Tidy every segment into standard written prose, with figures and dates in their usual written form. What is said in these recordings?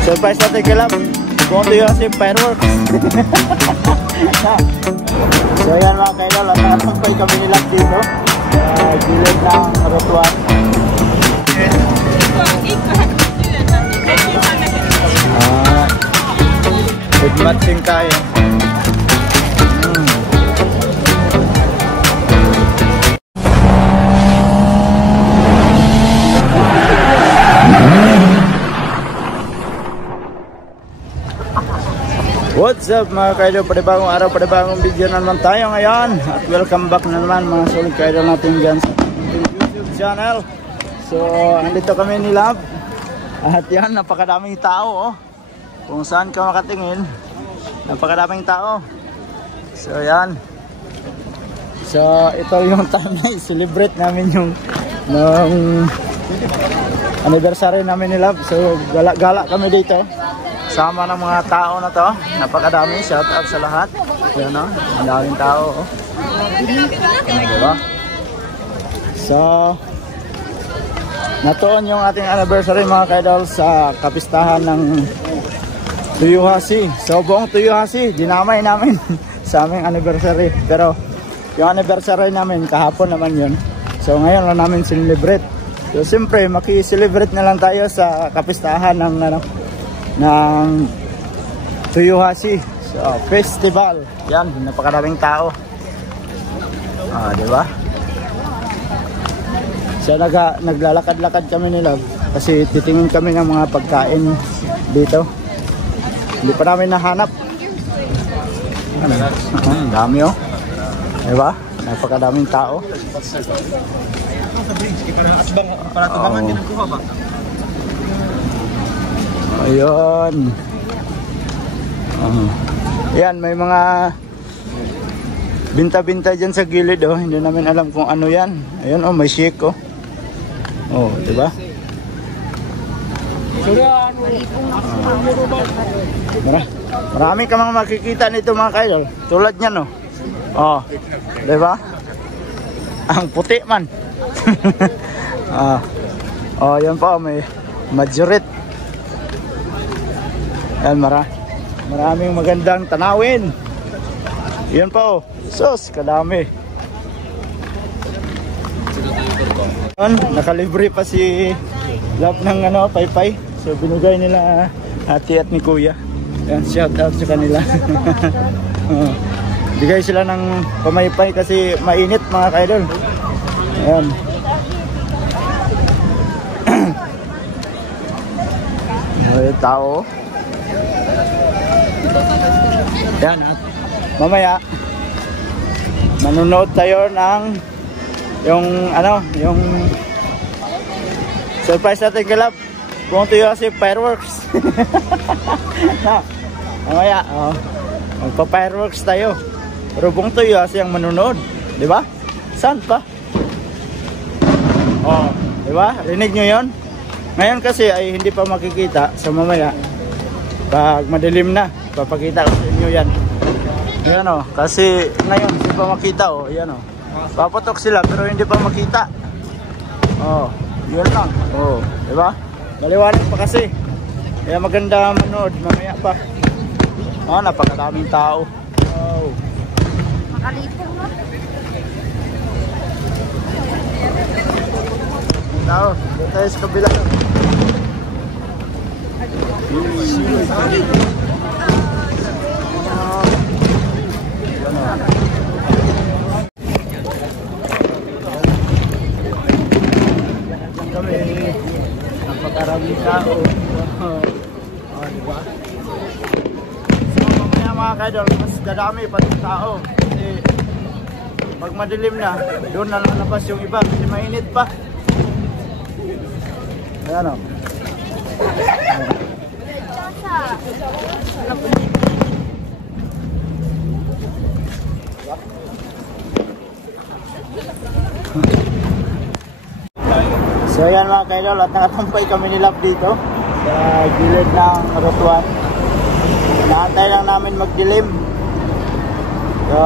Surprise natin kay Love. Kung ito yung fireworks. So yan mga kaidol, at nakasampay kami ni Love dito. Gilid ng rotuan. With matching tayo. What's up mga kaidol, panibagong araw, panibagong video na naman tayo ngayon. At welcome back na naman mga solid kaidol natin dyan sa YouTube channel. So andito kami ni Love. At yan, napakadaming tao oh. Kung saan ka makatingin, napakadaming tao. So yan. So ito yung time na i-celebrate namin yung anniversary namin ni Love. So gala-gala kami dito. Sama ng mga tao na to, napakadami, shout out sa lahat. Yan o, ang daming tao. Diba? So, natuon yung ating anniversary mga kaidol sa kapistahan ng Tuyuhasi. So, buong Tuyuhasi, dinamay namin sa aming anniversary. Pero, yung anniversary namin, kahapon naman yun. So, ngayon lang namin celebrate. So, siyempre, maki-celebrate na lang tayo sa kapistahan ng Tuyuhasi festival. Yan, napakaraming tao. Diba? So naglalakad-lakad kami nila kasi titingin kami ng mga pagkain dito. Hindi pa namin nahanap. Ang dami oh. Diba? Napakadaming tao. Ayun. Yan, may mga binta-binta dyan sa gilid oh. Hindi namin alam kung ano yan. Ayun oh, may shake oh. Oh, diba? Marami ka mga makikita nito mga kaidol. Tulad nyan oh. Oh, diba? Ang puti man. Oh, yan pa may majorit. Yan, maraming magandang tanawin. Yan pa oh. Sus, kadami. Yan, nakalibre pa si Love ng paypay. So binigay nila ate at ni kuya. Yan, shout out sa kanila. Bigay sila ng pamaypay kasi mainit mga kaidol. Yan. May tao. Yan mamaya manonood tayo ng yung surprise natin kay Love. Kung ito yung fireworks. Mamaya magpa-fireworks tayo. Pero buong ito yung manonood, di ba? Saan pa? Oh, di ba? Rinig nyo yon? Ngayon kasi ay hindi pa makikita. So mamaya pag madilim na, papakita ko sa inyo yan. Yan o, kasi ngayon hindi pa makita o. Yan o, papatok sila pero hindi pa makita. O, yun lang. O, diba? Maliwanag pa kasi. Kaya maganda manood, mamaya pa. O, napakadaming tao. O, makalipong mo. Tao, doon tayo sa kabila. Kami napakaraming tao. Diba? So mamaya mga kaidol, mas dadami pa yung tao kasi pag madilim na doon na lalabas yung iba kasi mainit pa. Ayan o. So yan mga kaidol, at nakatampay kami ni Love dito sa gilid ng rotuan. Naantay lang namin magdilim. So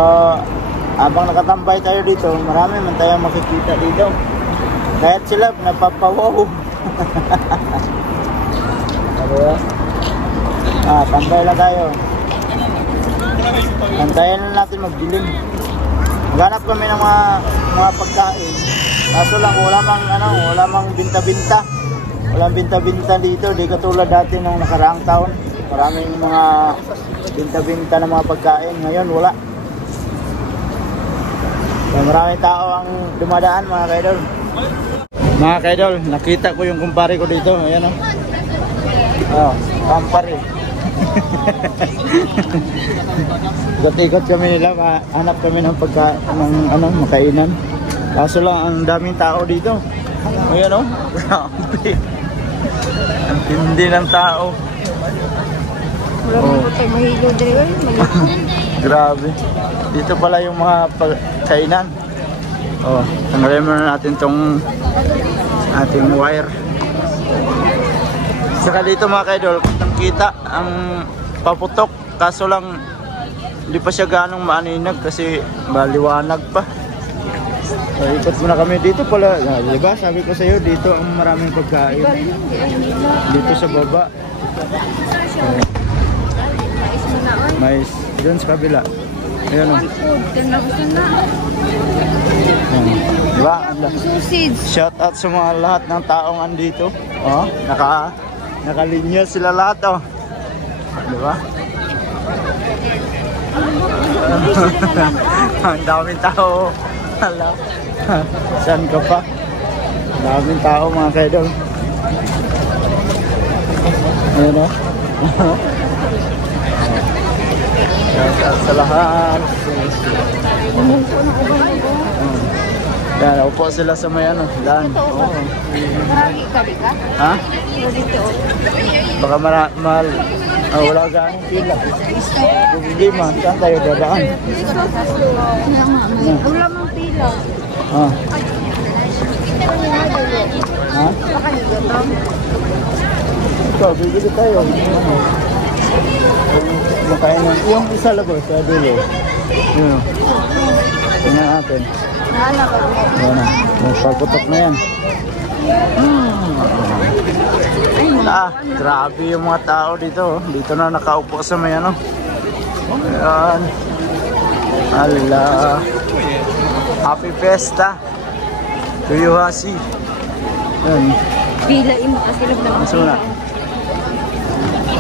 habang nakatampay tayo dito, marami man tayong makikita dito. Kahit sila napapawaw. Diba? Tantay lang tayo. Tantayan lang natin magdilim. Maghanap kami ng mga pagkain. Kaso lang wala mang binta-binta. Walang binta-binta dito, di katulad dati nung nakaraang taon. Maraming mga binta-binta ng mga pagkain. Ngayon wala. So, maraming tao ang dumadaan mga kaidol. Mga kaidol, nakita ko yung kumpare ko dito. Ayan kumpare. Ikot-ikot kami nila, hanap kami ng makainan. Kaso lang ang daming tao dito. Ayan grabe. Ang tindi ng tao. Grabe. Dito pala yung mga kainan. Tanggalin muna natin tong ating wire. Saka dito mga kaidol, kita ang paputok. Kaso lang hindi pa siya ganong maaninag kasi maliwanag pa. So, ikot muna kami dito pala. Diba sabi ko sa iyo, dito ang maraming pagkain. Dito sa baba. Mais doon sa kabila. Ayan diba? Shout out sa mga lahat ng taong andito. Nakalinya sila lahat diba? Ang daming tao. Saan ka pa? Ang daming tao mga kaidol. Ayan sa lahat. Yan, upo sila sa may daan. Ha? Baka wala ganong pila. Hindi man, saan tayo dadaan? Wala mang pila. Ito, bibili tayo. Yung isa labos sa dulo. Yun. Tingnan natin. Yan na. Pagputok na yan. Grabe yung mga tao dito. Dito na nakaupo sa may Ayan. Hala. Happy Fiesta. Tuyuhasi. Yan. Pilain mo kasi lang naman. Masuna.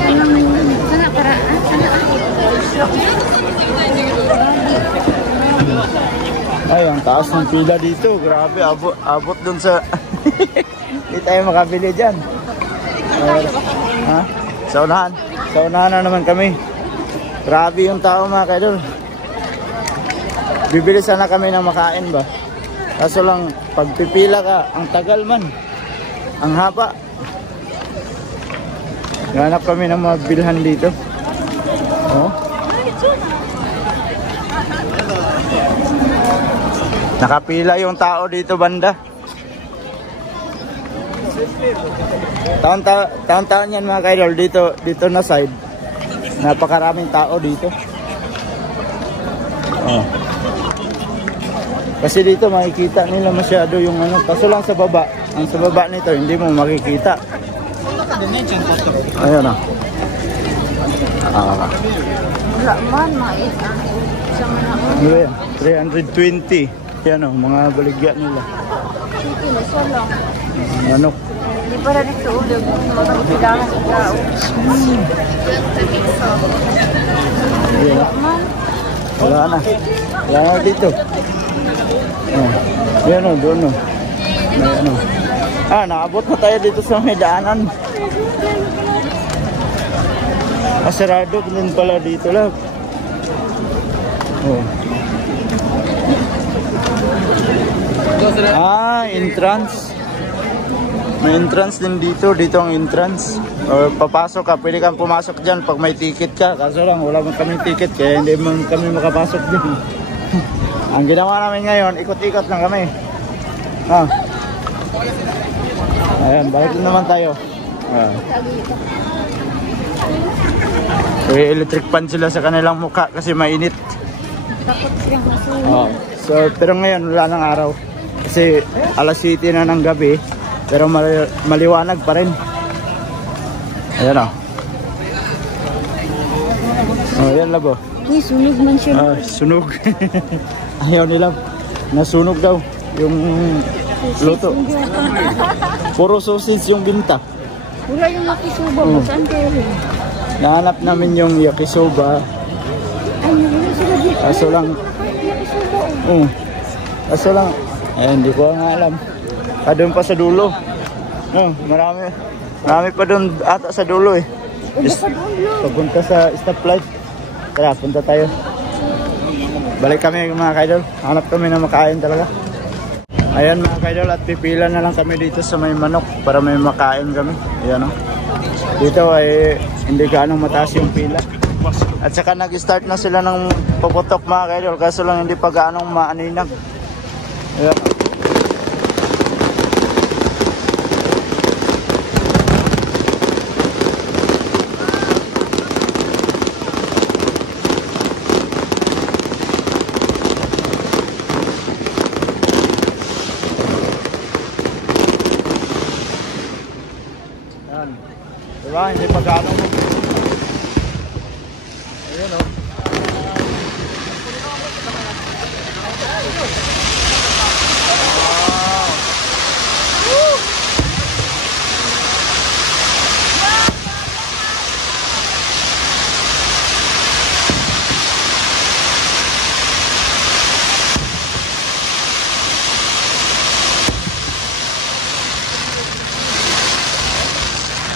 Sana para Ay, ang taas ng pila dito. Grabe, abot dun sa... Hindi tayo makabili dyan. Sa unahan. Sa unahan na naman kami. Grabe yung tao mga kaidol. Bibili sana kami ng makain ba. Kaso lang, pagpipila ka, ang tagal man. Ang haba. Ganap kami ng mga bilhan dito. Nakapila yung tao dito banda. Taon-taon yan mga kaidol dito na side. Napakaraming tao dito. Kasi dito makikita nila masyado yung kaso lang sa baba. Ang sa baba nito hindi mo makikita. Ayun wala man mais. Sa Ayan, 320. Yan mga baligya nila. Manok. Hindi pa rin ito ulo. Magbilangan sa tao. Wala na. Wala na dito. Yan doon may naabot na tayo dito sa may daanan. Sarado din pala dito lang. Entrance. May entrance din dito. Dito ang entrance. Papasok ka. Pwede kang pumasok dyan pag may ticket ka. Kaso lang, wala man kaming ticket kaya hindi man kami makapasok dyan. Ang ginawa namin ngayon, ikot-ikot lang kami. Ayan, balik naman tayo. Electric fan sila sa kanilang mukha kasi mainit. Takot silang masunog. So, pero ngayon wala nang araw. Kasi alas 7 na ng gabi. Pero maliwanag pa rin. Ayan Oh, yan labo. Uy, sunog man siya. Ah, sunog. Ayaw nila. Nasunog daw yung luto. Puro sausage yung binta. Wala yung yakisoba mo. Saan kayo? Nahanap namin yung yakisoba. Ay, nagano sila dito. Kaso lang, Yakisoba. kaso lang, hindi ko nga alam. Doon pa sa dulo. Marami pa doon ata sa dulo eh. Papunta sa stoplight. Tara, punta tayo. Balik kami mga kaidol. Hanap kami na makain talaga. Ayan mga kaidol, at pipila na lang kami dito sa may manok para may makain kami. Ayan o. Dito ay hindi gaano mataas yung pila. At saka nag-start na sila ng puputok mga kaidol. Kaso lang hindi pa gaano maaninag. Ayan. Diba? Hindi pa gaano mo. Ayan o.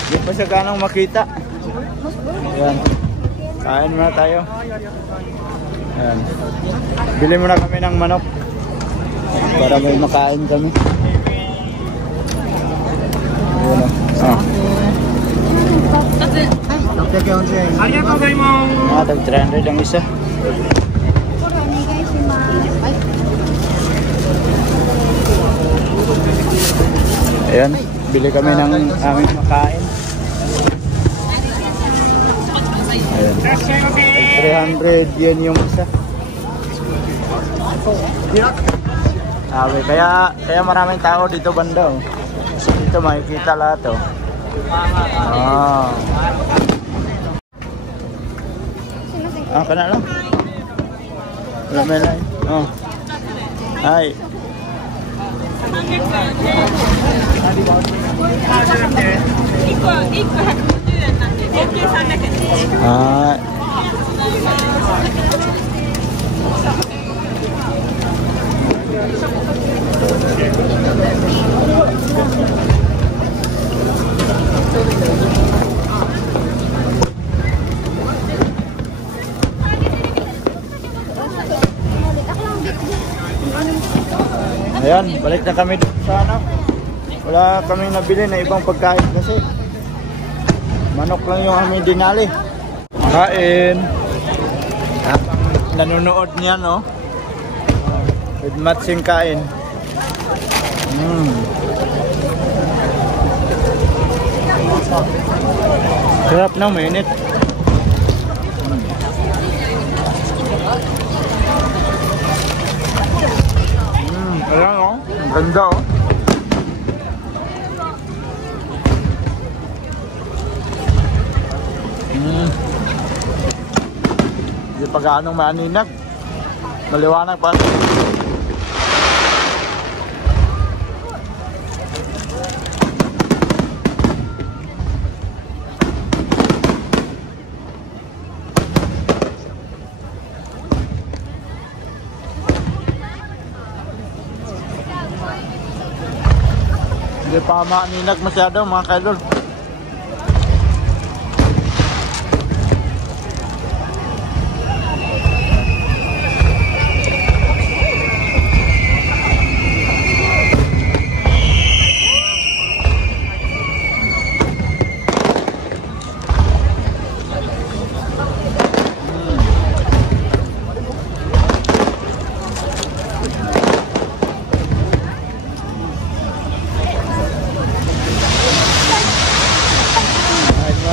Hindi pa siya ganong makita. Ayan. Kain muna tayo. Ayan. Bili muna kami ng manok para may makain kami. Ayan o. Tag 300 ang isa. Ayan. Bili kami ng aming makain. Ayan. 300 yen yung isa. Kaya maraming tao dito banda. Kasi dito makikita lahat oh. Ka na lang. Wala may line. Hi. Ayan, balik na kami dito sa ano. Wala kaming nabili na ibang pagkain kasi manok lang yung aming dinali. Kain. Nanonood niya no. With matching kain. Sarap na, mainit. Ayan o, ang ganda o. Hindi pa gaanong maaninag. Maliwanag pa. Hindi pa maaninag masyado mga kaidol.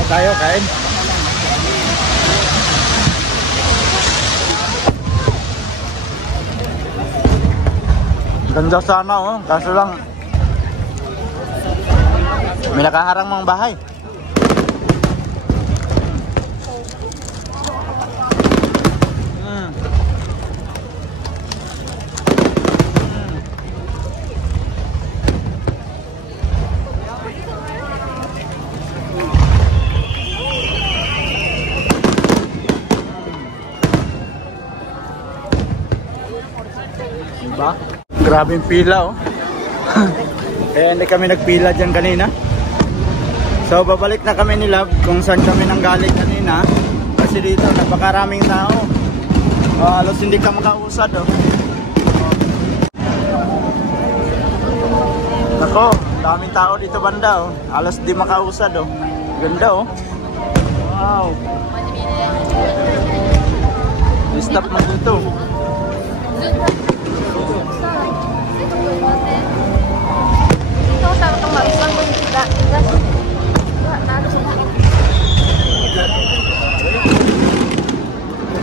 Tayo kain. Ganda sana oh, kaso lang may nakaharang mga bahay. Diba? Grabing pila, oh. Kaya hindi kami nagpila dyan kanina. So babalik na kami ni Love kung saan kami nanggaling kanina. Kasi dito napakaraming tao. Halos hindi ka makausad, oh. Nako, daming tao dito banda, oh. Halos di makausad, oh. Ganda, oh. Wow. Stop na dito. Ito sa itong maisang kong gas.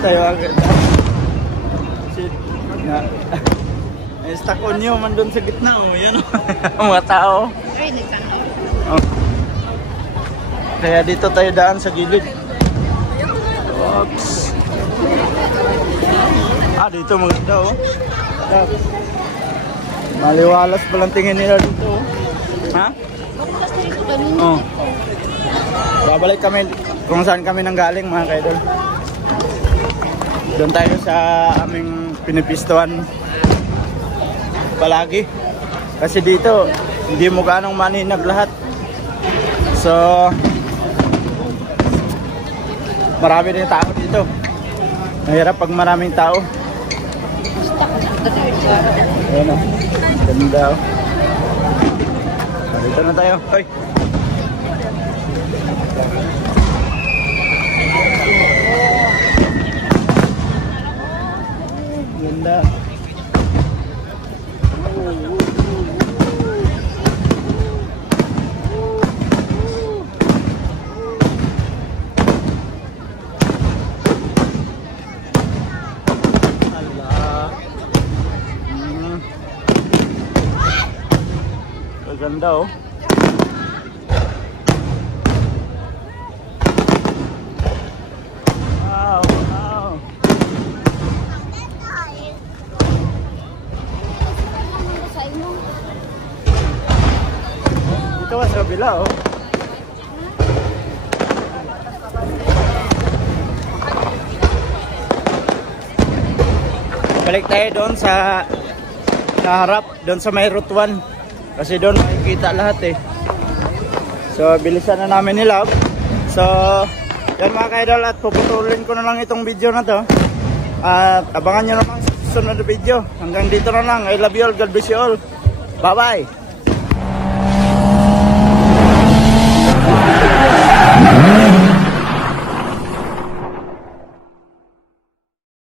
Tayo agad. Stuck on nyo man doon sa gitna, oh. Yan, oh. Mga tao. Oh. Kaya dito tayo daan sa gilid. Oops. Dito maganda, oh. Maliwalas palang tingin nila dito, oh. Ha? Oh. Babalik kami kung saan kami nanggaling, mga kaidol. Doon tayo sa aming pinipistuhan palagi. Kasi dito hindi mo ganong maninag lahat. So marami din tao dito. Mahirap pag maraming tao. Ayan, oh. Ganda, oh. Dito na tayo. Hoy. Ganda. Ganda, oh. Wow, wow. Dito sa kabila, oh. Balik tayo doon sa harap, doon sa may Route 1. Kasi doon makikita lahat, eh. So bilisan na namin ni Love. So yan, mga kaidol, at puputulin ko na lang itong video na to. At abangan nyo naman sa susunod na video. Hanggang dito na lang. I love you all. God bless you all. Bye bye.